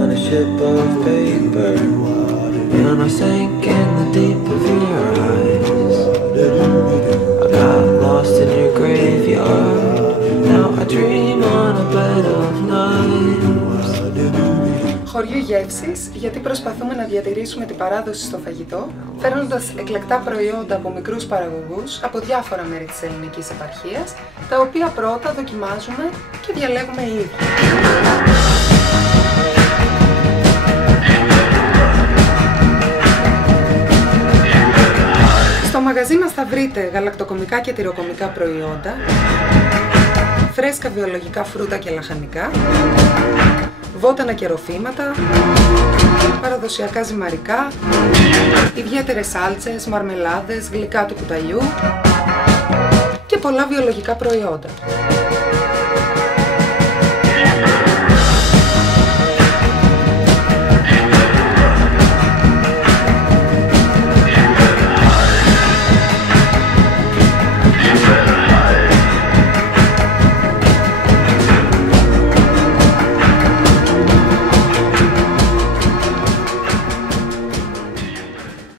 on a ship of paper, and I sank in the deep of your eyes. I got lost in your graveyard. Now I dream on a bed of knives. Χωριό γεύσης, γιατί προσπαθούμε να διατηρήσουμε την παράδοση στο φαγητό, φέρνοντας εκλεκτά προϊόντα από μικρούς παραγωγούς από διάφορα μέρη της ελληνικής επαρχίας, τα οποία πρώτα δοκιμάζουμε και διαλέγουμε ήδη. Στο μαγαζί μας θα βρείτε γαλακτοκομικά και τυροκομικά προϊόντα, φρέσκα βιολογικά φρούτα και λαχανικά, βότανα και ροφήματα, παραδοσιακά ζυμαρικά, ιδιαίτερες σάλτσες, μαρμελάδες, γλυκά του κουταλιού και πολλά βιολογικά προϊόντα.